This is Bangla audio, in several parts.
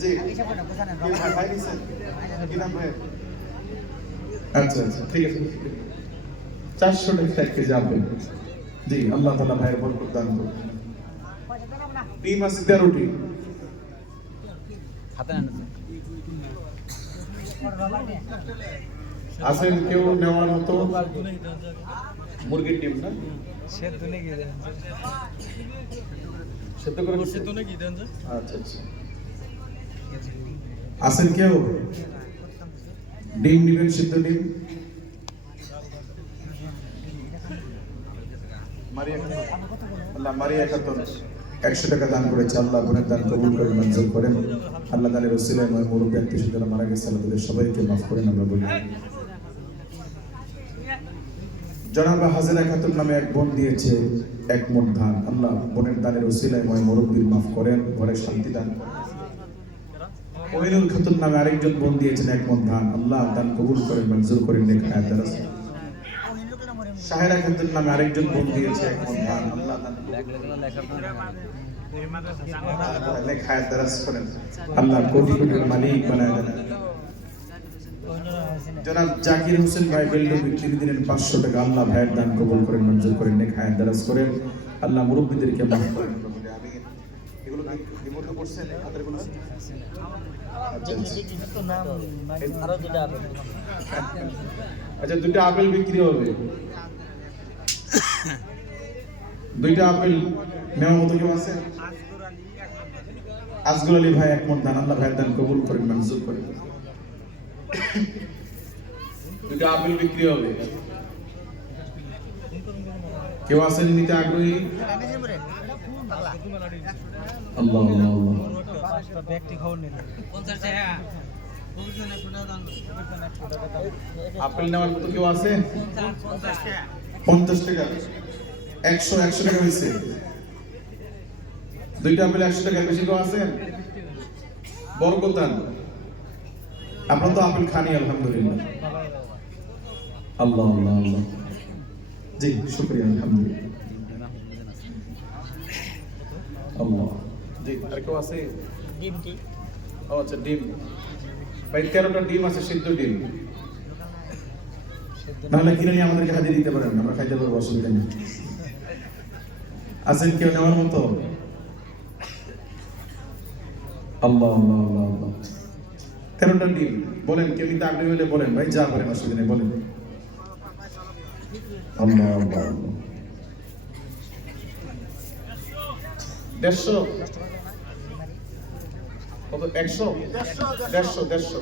জি। ভাই আচ্ছা আচ্ছা ঠিক আছে। চারশো টাকা এক কেজি আপেল জি আল্লাহ তালা ভাইয়ের বরকত দান করুন। ডিম আছে তেরোটি আছেন কেউ নেওয়ার মতো? মুরগির ডিম না? সেদ্ধ করে দিছেন? আচ্ছা আচ্ছা। আছেন কেউ? ডিম নিবেন সিদ্ধ ডিম? মারিয়া আল্লাহ একশো টাকা দান করেছে আল্লাহ বোনের দান কবুল করে মঞ্জুর করেন। আল্লাহ দানের রসিলায় নয় মুরব্বী আত্মীয় যারা মারা গেছে আল্লাহ তাদের সবাইকে মাফ করেন আমরা বলি। জনাবা হাজেরা খাতুন নামে এক বোন দিয়েছে এক মন ধান। আল্লাহ বোনের দানের ওসিলায় ময় মুরব্বীর মাফ করেন ঘরে শান্তি দান কহিনুল খাতুন নামে আরেকজন বোন দিয়েছেন এক মন ধান আল্লাহ দান কবুল করেন মঞ্জুর করেন। শাহেরা খাতুন নামে আরেকজন বোন দিয়েছে এক মন ধান আল্লাহ দান আল্লাহ কোটি কোটির মালিক বানায় দেন। জনাব জাকির হোসেন ভাই বেলডবি তিনি দিলেন পাঁচশো টাকা আল্লাহ ভাইয়ের দান কবুল করেন, মঞ্জুর করেন, নেক হায়াত দারাজ করেন। আল্লাহ মুরব্বীদেরকে মাফ আমিন। এগুলো কি করছেন? হাতেরগুলো? আচ্ছা, আচ্ছা। দুটো আপেল বিক্রি হবে। দুইটা আপেল নেওয়ার মতো কেউ আছে? আজগর আলী ভাই একমত দান আল্লাহ ভাইয়ের দান কবুল করেন মঞ্জুর করেন। দুটো আপেল বিক্রি হবে। কেউ আছেন নিতে আগ্রহী? আল্লাহ আপেল নেওয়ার মতো কেউ আছে? পঞ্চাশ টাকা। একশো একশো টাকা হয়েছে। দুইটা আপেল একশো টাকা বেশি কেউ বরকতান। আপনার তো আপেল খানি আলহামদুলিল্লাহ। আল্লাহ আল্লাহ আল্লাহ। জি শুক্রিয়া আলহামদুলিল্লাহ আল্লাহ জি আর কেউ আছে ও আচ্ছা ডিম। ভাই তেরোটা ডিম আছে সিদ্ধ ডিম। নাহলে কিনে নিয়ে আমাদেরকে হাতে দিতে পারেন আমরা খাইতে পারব অসুবিধা নেই। আছেন কেউ নেওয়ার মতো? আল্লাহ আল্লাহ আল্লাহ আল্লাহ। তেরোটা ডিম। বলেন কেউ নিতে আগ্রহী হলে বলেন ভাই যা পারেন অসুবিধা নেই বলেন। আল্লাহ আল্লাহ। দেড়শো। কত? একশো? দেড়শো দেড়শো।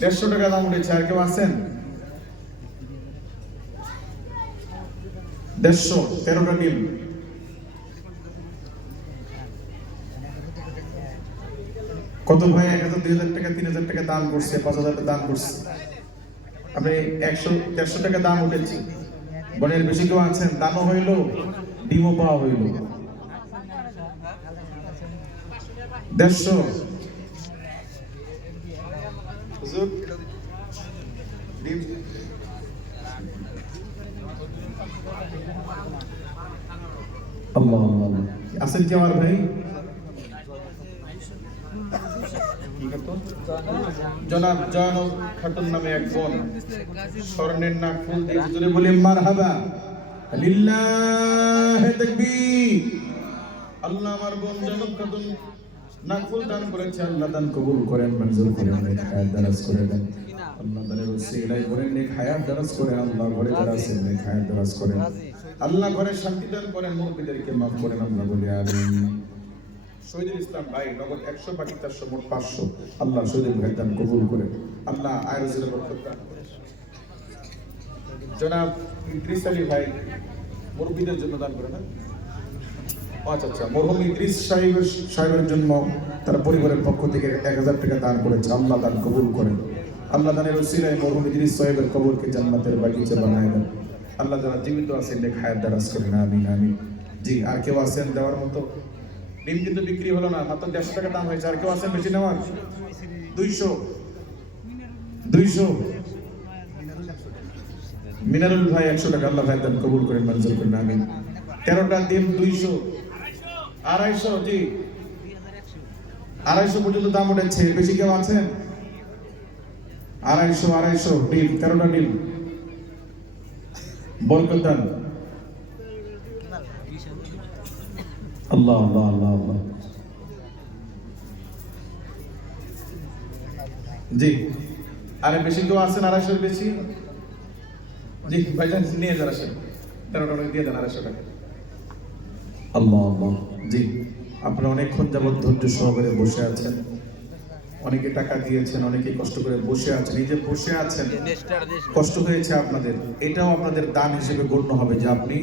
দেড়শো টাকা দাম উঠেছে আর কেউ আছেন? দেড়শো, তেরোটা ডিম। কত ভাই? এক হাজার, দুই হাজার টাকা, তিন হাজার টাকা দান করছে, পাঁচ হাজার টাকা দান করছে। আপনি একশো, দেড়শো টাকা দাম উঠেছে। বনের বেশি কেউ আছেন? দামও হইল, ডিমও পাওয়া হইল। দেড়শো আল্লাহ। কি আমার ভাই জনাব জয়নব খাতুন নামে এক বোন। স্বর্ণের নাক ফুল দিয়ে হুজুরে বলি মারহাবা। লিল্লাহে তাকবীর। আল্লাহ আমার বোন জয়নব খাতুন নাক ফুল দান করেছে আল্লাহ, দান কবুল করেন, মঞ্জুর করেন নেক হায়াত দারাজ করে দেন আল্লাহ তাআলার ওসিলায় করেন, নেক হায়াত দারাজ করে আল্লাহ ঘরে যারা আছেন, নেক হায়াত দারাজ করেন। আল্লাহ ঘরে শান্তি দান করেন মুরব্বীদেরকে মাফ করেন আমরা বলি আমিন। শহীদুল ইসলাম ভাই, নগদ একশো বাকি চারশো মোট পাঁচশো, আল্লাহ শহীদুল ভাই দান কবুল করে, আল্লাহ বরকত দান জনাব ইদ্রিস আলী ভাই, মুরব্বীদের জন্য দান করে না? আচ্ছা আচ্ছা মরহুম ইদ্রিস সাহেবের সাহেবের জন্য তার পরিবারের পক্ষ থেকে এক হাজার টাকা দান করেছে। আল্লাহ দান কবুল করেন। আল্লাহ দানের ওসিলায় মরহুম ইদ্রিস সাহেবের কবরকে জান্নাতের বাগিচা বানায় দেন। আল্লাহ যারা জীবিত আছেন লেখ হায়াত দারাজ করেন। আমিন আমিন। জি, আর কেউ আছেন দেওয়ার মতো? ডিম কিন্তু বিক্রি হলো না, মাত্র দেড়শো টাকা দাম হয়েছে। আর কেউ আছেন বেশি নেওয়ার? দুইশো। দুইশো। মিনারুল ভাই একশো টাকা। আল্লাহ ভাই দান কবুল করেন, মঞ্জুর করেন। আমিন। তেরোটা ডিম দুইশো। আড়াইশো জি। আড়াইশো পর্যন্ত দাম উঠেছে। বেশি কেউ আছেন? আড়াইশো আড়াইশো, ডিম, তেরোটা ডিম। বরকত দান। আল্লাহ আল্লাহ আল্লাহ আল্লাহ। জি। আরে বেশি কেউ আছেন? আড়াইশোর বেশি? জি, ভাইজান, নিয়ে যান আসেন। তেরোটা দিয়ে দেন আড়াইশো টাকা। আল্লাহ আল্লাহ। জি। আপনারা অনেকক্ষণ যাবৎ ধৈর্য সহকারে বসে আছেন। অনেকে টাকা দিয়েছেন অনেকে কষ্ট করে বসে আছেন। এই যে বসে আছেন, কষ্ট হয়েছে আপনাদের। এটাও আপনাদের দান হিসেবে গণ্য হবে যে আপনি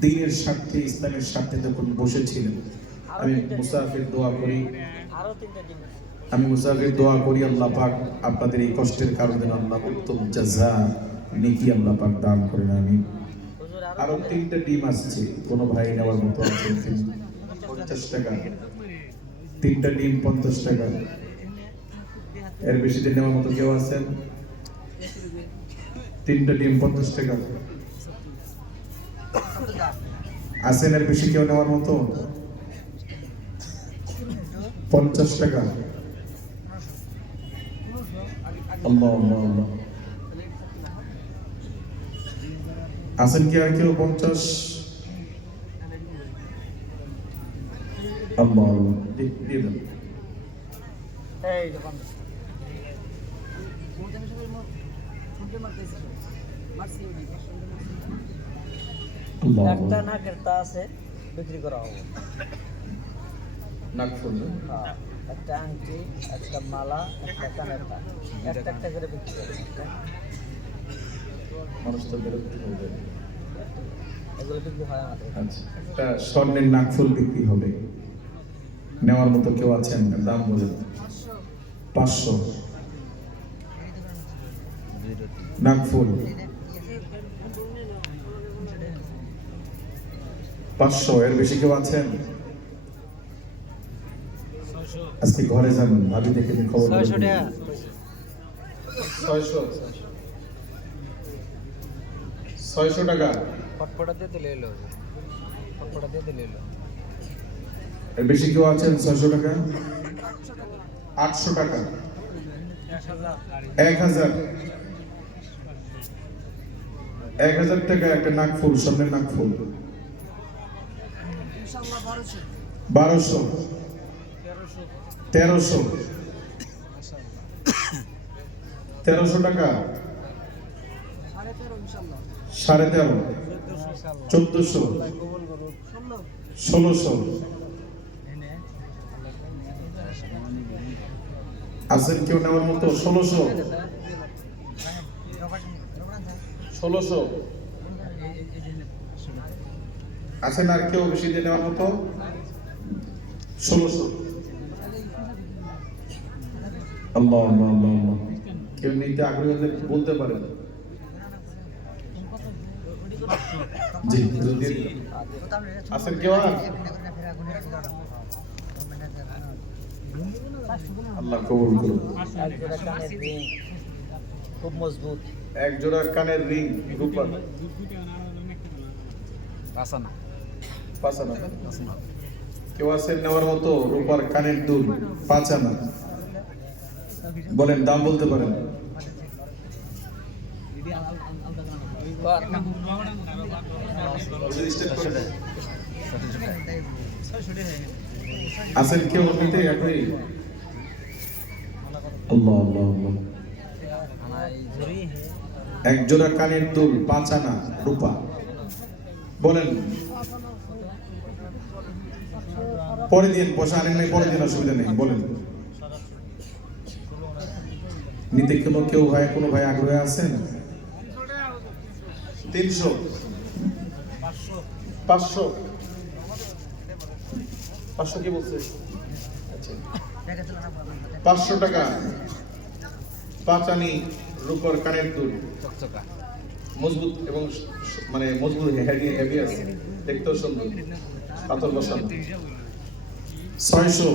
দিনের স্বার্থে, ইসলামের স্বার্থে যখন বসেছিলেন। আমি মুসাফির দোয়া করি। আমি মুসাফির দোয়া করি, আল্লাহ পাক আপনাদের এই কষ্টের কারণে আল্লাহ উত্তম জাযা নেকি আল্লাহ পাক দান করেন আমি আরও তিনটা ডিম আসছে। কোনো ভাই নেওয়ার মতো আছে। পঞ্চাশ টাকা। তিনটা ডিম পঞ্চাশ টাকা। এর বেশি দিন নেওয়ার মতো কেউ আছেন? তিনটা ডিম পঞ্চাশ টাকা। আছেন এর বেশি কেউ নেওয়ার মতো? পঞ্চাশ টাকা। আছেন কি আর কেউ পঞ্চাশ? আল্লাহ আল্লাহ দি- দিয়ে দেন। এই দোকান একটা আল্লাহ নাকের তা আছে বিক্রি করা হবে। নাক ফুলবে হ্যাঁ একটা আংটি একটা মালা একটা কানের তা। একটা একটা করে বিক্রি করবে মানুষ তো বিরক্ত হবে এগুলো বিক্রি হয় আমাদের। আচ্ছা একটা স্বর্ণের নাকফুল বিক্রি হবে? নেওয়ার মতো কেউ আছেন? দাম বলে পাঁচশো। নাকফুল পাঁচশো। এর বেশি কেউ আছেন? আজকে ঘরে যাবেন ভাবি দেখে খবর ছয়শো টাকা। ছয়শো। ছয়শো টাকা। পটপটা দিয়ে দিলে এলো। পটপটা দিয়ে দিলে এলো। এর বেশি কেউ আছেন? ছয়শো টাকা? আটশো টাকা। এক হাজার। এক হাজার টাকা একটা নাকফুল, সামনের নাকফুল। বারোশো। তেরোশো। তেরোশো টাকা। সাড়ে তেরো। চোদ্দশো। ষোলোশো। আছেন কেউ নেওয়ার মতো ষোলোশো। ষোলোশো। আছেন আর কেউ বেশি দিয়ে নেওয়ার মতো ষোলোশো। আল্লাহ আল্লাহ আল্লাহ আল্লাহ। কেউ নিতে আগ্রহী হলে বলতে পারেন। জি। আছেন কেউ আর? আল্লাহ কবুল করুন। খুব মজবুত। এক জোড়া কানের রিং রূপার আসানা পাঁচ আনা কেউ আছেন নেওয়ার মতো রূপার কানের দুল পাঁচ আনা বলেন দাম বলতে পারেন। আছেন কেউ নিতে? আগ্রহী আল্লাহ আল্লাহ আল্লাহ। এক জোড়া কানের দুল, পাঁচ আনা রূপা। বলেন। পরে দিন পয়সা আনেন নাই পরে দিন, অসুবিধা নেই, বলেন। নিতে কোনো কেউ ভাই, কোনো ভাই আগ্রহে আছেন? তিনশো। পাঁচশো। পাঁচশো কি বলছে? আচ্ছা। পাঁচশো টাকা। পাঁচ আনি রূপর কানের দুল। মজবুত এবং মানে মজবুত হেভি হেভি আছে। দেখতেও সুন্দর। পাথর বসানো। ছয়শো।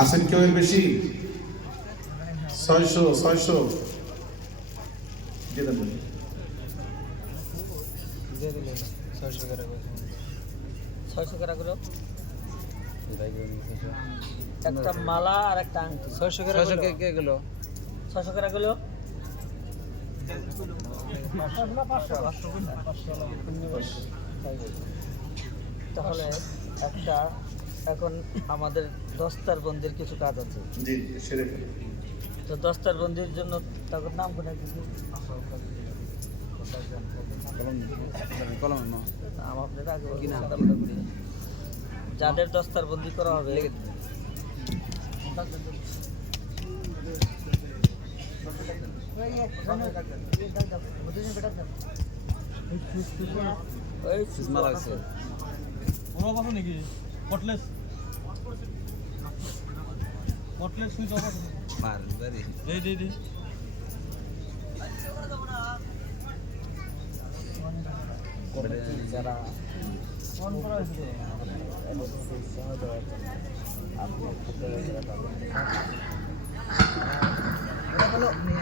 আসেন কেউ এর বেশি? ছয়শো ছয়শো। দিয়ে ছয়শো করে ছয়শো করে। একটা মালা আর একটা আংটি। ছয়শো করে কে গেলো ছয়শো করে গেলো তাহলে একটা এখন আমাদের দস্তার বন্দির কিছু কাজ আছে। জি সেরে ফেলি। তো দস্তার বন্দির জন্য তাদের নাম কোথায় কিছু নাম আপনারা আগে বলুন, সাদা পাতা করি। যাদের দস্তার বন্দি করা হবে। যারা অন করা হয়েছে আপনি